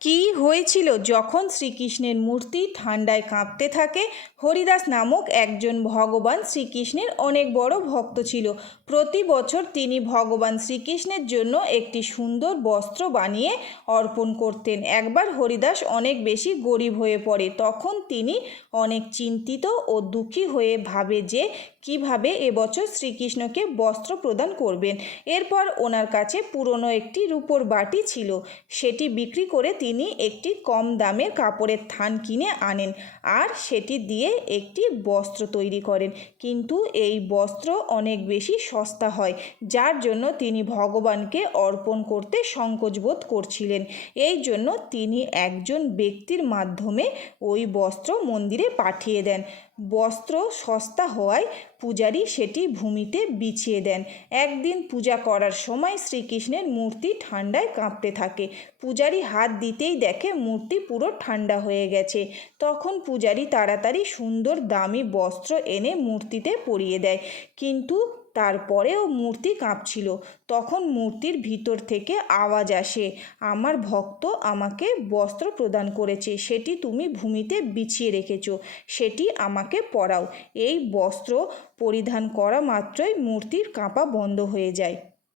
কি হয়েছিল যখন শ্রীকৃষ্ণের মূর্তি ঠান্ডায় কাঁপতে থাকে? হরিদাস নামক একজন ভগবান শ্রীকৃষ্ণের অনেক বড় ভক্ত ছিল। প্রতি বছর তিনি ভগবান শ্রীকৃষ্ণের জন্য একটি সুন্দর বস্ত্র বানিয়ে অর্পণ করতেন। একবার হরিদাস অনেক বেশি গরিব হয়ে পড়ে। তখন তিনি অনেক চিন্তিত ও দুঃখী হয়ে ভাবে যে কিভাবে এবছর শ্রীকৃষ্ণকে বস্ত্র প্রদান করবেন। এরপর ওনার কাছে পুরনো একটি রূপোর বাটি ছিল। সেটি বিক্রি করে তিনি একটি কম দামের কাপড়ের থান কিনে আনেন আর সেটি দিয়ে একটি বস্ত্র তৈরি করেন। কিন্তু এই বস্ত্র অনেক বেশি সস্তা হয়, যার জন্য তিনি ভগবানকে অর্পণ করতে সংকোচ বোধ করছিলেন। এই জন্য তিনি একজন ব্যক্তির মাধ্যমে ওই বস্ত্র মন্দিরে পাঠিয়ে দেন। বস্ত্র সস্তা হওয়ায় পূজারী সেটি ভূমিতে বিছিয়ে দেন। একদিন পূজা করার সময় শ্রীকৃষ্ণের মূর্তি ঠান্ডায় কাঁপতে থাকে। পূজারী হাত দিতেই দেখে মূর্তি পুরো ঠান্ডা হয়ে গেছে। তখন পূজারী তাড়াতাড়ি সুন্দর দামি বস্ত্র এনে মূর্তিতে পরিয়ে দেয়, কিন্তু তারপরেও মূর্তি কাঁপছিল। তখন মূর্তির ভিতর থেকে আওয়াজ আসে, আমার ভক্ত আমাকে বস্ত্র প্রদান করেছে, সেটি তুমি ভূমিতে বিছিয়ে রেখেছ, সেটি আমাকে পরাও। এই বস্ত্র পরিধান করা মাত্রই মূর্তির কাঁপা বন্ধ হয়ে যায়।